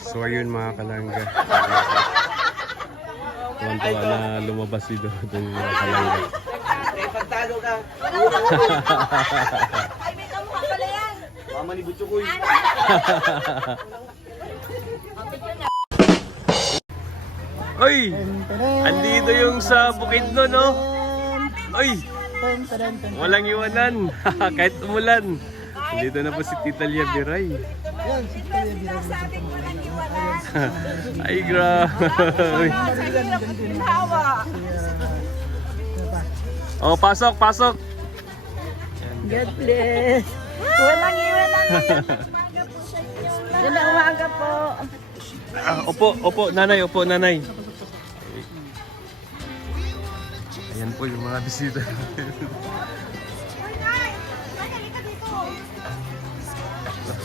So ayun mga kalangga. Tuwan-tuwa na lumabas si Dodong mga kalangga. Pagtalo ka. Ay, may kamukha pala yan. Mama ni Butsukoy. Oy! Andito yung sa Bukidnon, no? Oy! Walang iwanan. Kahit umulan. Andito na po si Tita Lia Biray. Sinasabing walang iwanan. Ay, grabe. Sa hirap at ginhawa. Oh, pasok, pasok. God bless. Walang iwanan. Umaga po sa inyo. Gandang umaga po. Opo, opo, nanay, opo, nanay. Ayan po yung mga bisita.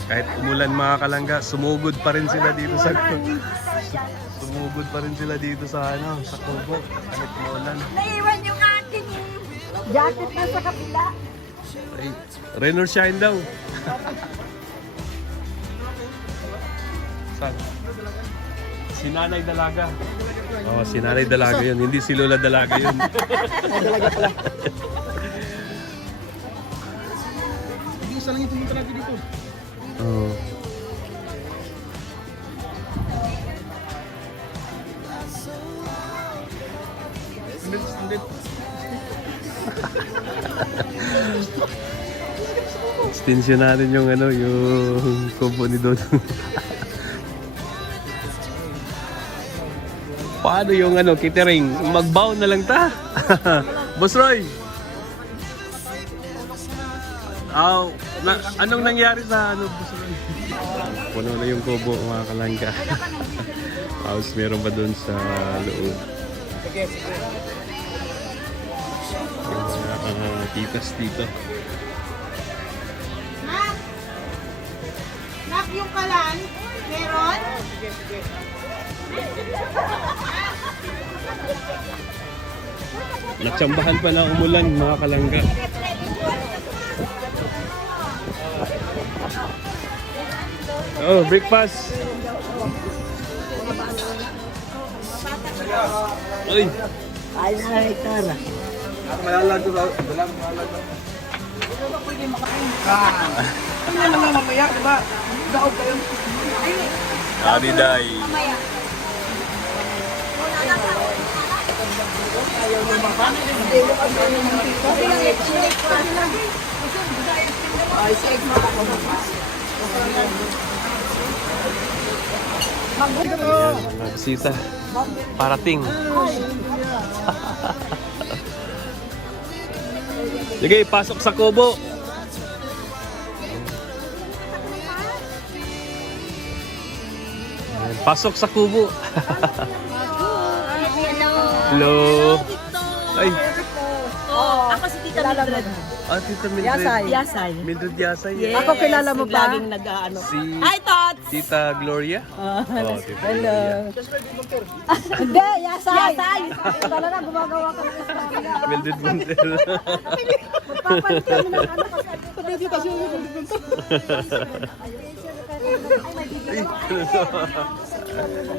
Kahit umulan mga kalangga, sumugod pa rin sila dito sa sumugod pa rin sila dito sa ano, sa Kubo. Kahit umulan. Naiwan yung aking jacket na sa kapila. Ay, rain or shine daw. Saan? Si Nanay Dalaga. Oh, si Nanay Dalaga yun. Hindi si Lola Dalaga yun. Dalaga pala. Isa lang yung pumunta natin dito. Oh. Sandit. Extension natin yung ano, yung kubo ni Dodong. Paano yung ano, catering? Mag-bound na lang ta. Boss Roy. Anong nangyari sa ano, Boss Roy? Puno na yung kubo mga kalangga. Tapos meron pa doon sa loob. Sige, sige. Yung mga titas dito. Nak! Nak, yung kalan? Meron? Sige, sige. Natsambahan pa na umulan mga kalangga. Oh, breakfast. Uy, Ay, ay, tara. Malalag ko. Dalang malalag. Ano ba pwede makain? Ano na lang mamaya, diba? Daog kayo. Ariday. Mamaya. Ay, sa egg mo ako. Ayan, mga bisita. Parating. Sige, pasok sa kubo. Ayan, pasok sa kubo. Hello. Ay, Oh, ako si Tita Mildred. Tita Mildred. Yasay. Mildred Yasay. Yes. Yeah. Ako kilala mo ba? Laging nag-ano. Si Hi, Tots! Tita Gloria. Oh, Tita Gloria. Hindi, Yasay. Yasay. Talaga, gumagawa ka ng istorya. Mildred Montel. Magpapalit kami ng ano kasi hindi kasi yung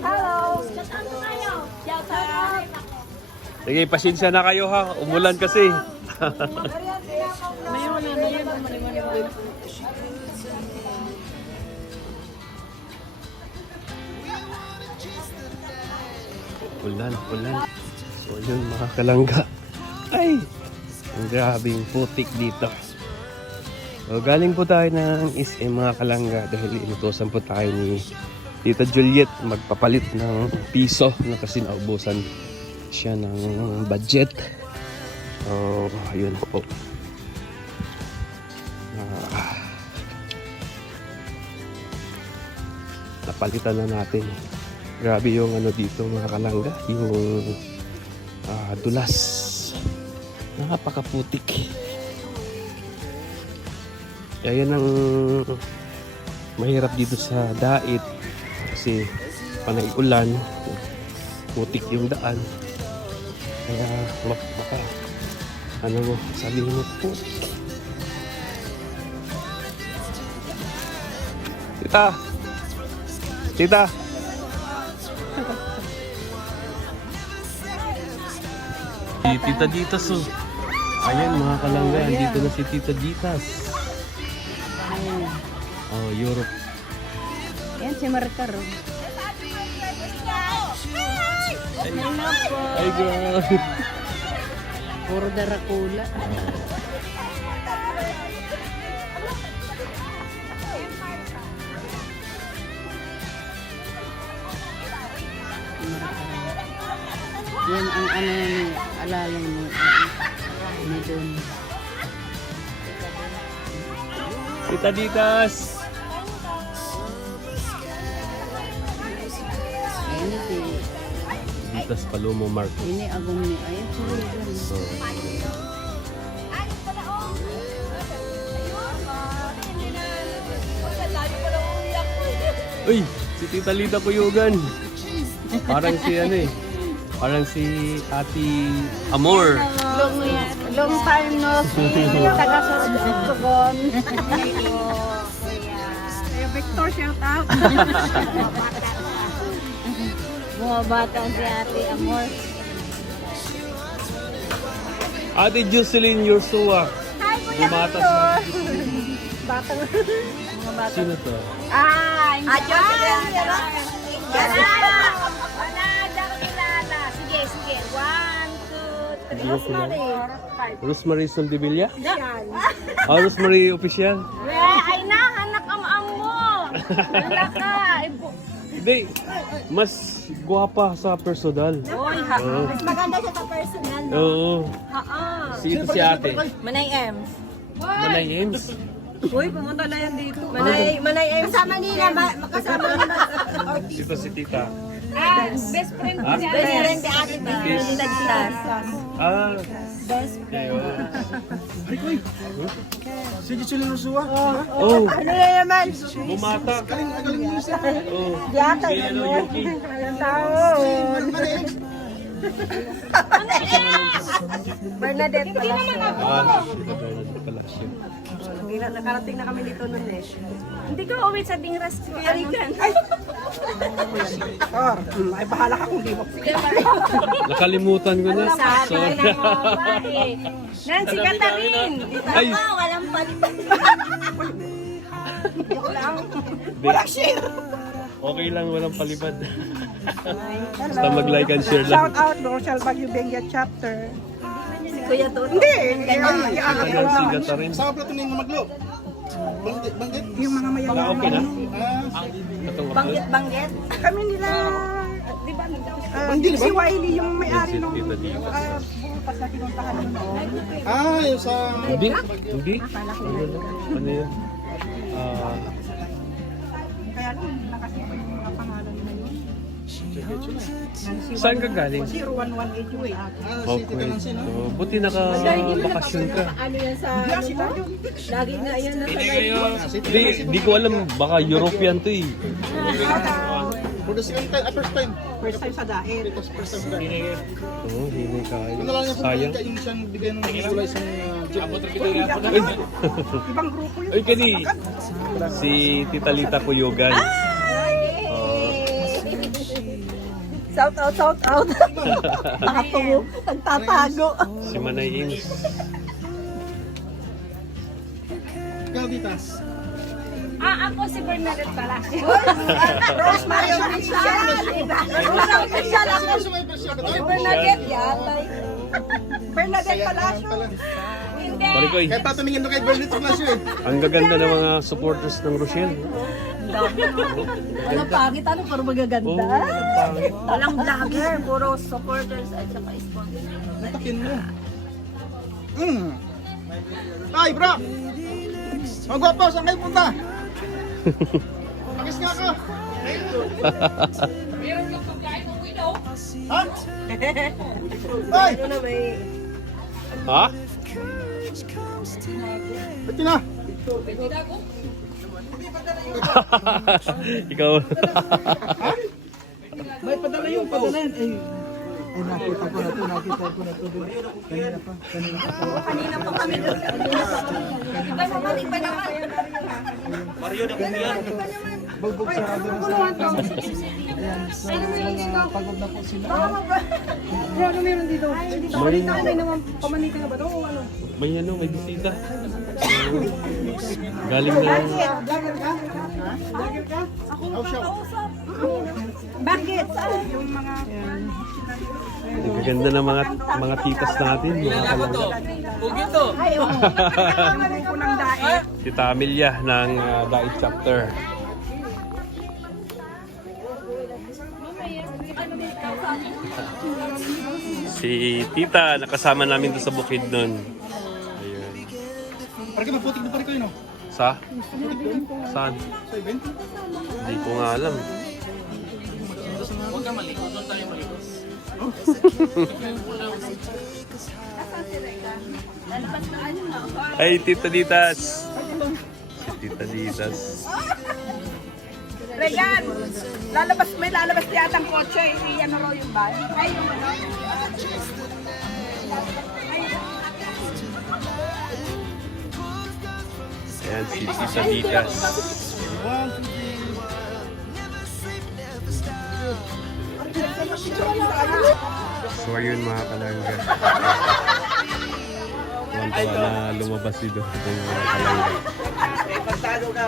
Hello. Ano kayo? Yasay. Sige, pasensya na kayo ha. Umulan kasi. Ulan, ulan. So yun mga kalangga. Ay! Ang grabing putik dito. So galing po tayo ng SM mga kalangga dahil inutosan po tayo ni Tita Juliet magpapalit ng piso na kasi naubusan siya ng budget. So ayun po. Napalitan na natin. Grabe yung ano dito mga kalangga, yung dulas. Napakaputik. Kaya yan ang mahirap dito sa Dait kasi panay ulan, putik yung daan. Kaya maka ano mo, sabihin mo putik. Tita, Tita. Si Tita Ditas oh. Ayan mga kalangga, dito na si Tita Ditas. Oh, Europe. Yan si Marcaro. Ano na po? Ay, God. Puro Dracula. Yan ang ano ni alalay mo. Ano doon? Tita Ditas. Ayun si Ditas Palomo Marcos. ini agong ni ayun si So, uy, si Tita Lita Kuyugan. Parang si ano eh. Parang si Ate Amor. long time no see. Taga-Sugon. Victor, shout out. Mga bata si Ate Amor. Ate Jocelyn Yorsua. Bumatas na. Bata. Mga bata. Sino to? Sige, sige. 1, 2, 3. Hindi ko kilala. Rosemary Soldevilla? Ah, Rosemary Official? Ay na, anak ang mo. Wala ka. Hindi. Mas guwapa sa personal. Oy, mas maganda siya sa personal. Oo. Si ito si ate. Manay Ems. Manay Ems. Uy, pumunta na yan dito. Manay Ems. Kasama nila, makasama nila. Ito si tita. Best friend ko siya. Best friend ni Ate Yes. Nagtas. Ah. Best Ayun. Si Gisulin Rosua. Oh, Ano na naman? bumata. Galing mo siya. Oh. Yata Si ano, Yuki. Alam taon. Bernadette pala siya. Ah, si Bernadette Palacio. Nakarating na kami dito nun eh. Hindi ka uwi sa Dingras. Arigan. Ay, bahala ka kung di mo. Nakalimutan ko na. Sorry. Nancy Catherine. Ay, Walang palitan. wala share. Okay lang, walang palipad. Basta mag-like and share lang. Shout out Rochelle Baguio Benguet chapter. Kuya to. Hindi, Hanggang sigat na rin. Saan plato yung maglo? Banggit? yung mga mayaman. Okay na? Banggit. Kami nila. Di ba? Hindi, di ba? Si Wiley yung may-ari Visit nung kita dito. bukas na pinuntahan mo noon. Yung sa... Hindi. Hindi. Ano yan? Ah, Kaya lang, hindi na kasi yung mga pangalan na yun. saan ka galing? 01188. Okay. So, buti naka-bakasyon ka. Ano yan sa... Lagi nga yan nasa Di ko alam, baka European to eh. For the second time, first time. First time sa Daet. First time sa dahil. Oo, hindi kaya. Ano lang yung Sayang. yung siyang bigay ng gulay sa jeep. Ibang grupo yun. Uy, kani. Si Tita Lita Kuyugan. Shout out. Nakatungo. Nagtatago. Si Manay Ings. Ikaw, Ditas. Ako si Bernadette Palacio. Rosemary Official. Rosemary Official ako. Si Bernadette yata. Bernadette Palacio. Hindi. Marikoy, Kaya tatanungin na kay Bernadette Palacio eh. ang gaganda ng mga supporters ng Rochelle. Ano pangit? Ano puro magaganda? Oo, pangit. Walang vlogger. Puro supporters at saka sponsors. Natakin mo. Ay, bro! Magwapo, saan kayo punta? Pakis nga ka! Ha? Ay! Ha? Pati na! Ikaw. May padala yung padala yan. Ay, nakita ko na to. Kanina pa. Kanina pa kami doon. Iba naman. Mario na kung yan. Bulbog sarado na sa ayan, so mga pagod na po sila. Kaya ano meron dito? Pamanita ka, may naman pamanita na ba ito o ano? May ano, may bisita. Galing na. Vlogger ka? Vlogger ka? Bakit? Yung mga... Ang ganda ng mga titas natin. Mga kalangga. Ay, oo. Yung grupo ng daet. Tita Amelia ng Daig Chapter. Si Tita, nakasama namin doon sa bukid nun. Ayun. Parang maputik na parang kayo, no? Sa? Saan? Sa event? Hindi ko nga alam. Ay, Tita Ditas! Si Tita Ditas. Regan, may lalabas yata ang kotse. Iyan na raw yung van. Ay, yung ano. Ayan, si Tita Ditas. So ayun mga kalangga. Tuwan-tuwa na lumabas dito yung mga kalangga. Pagtalo ka.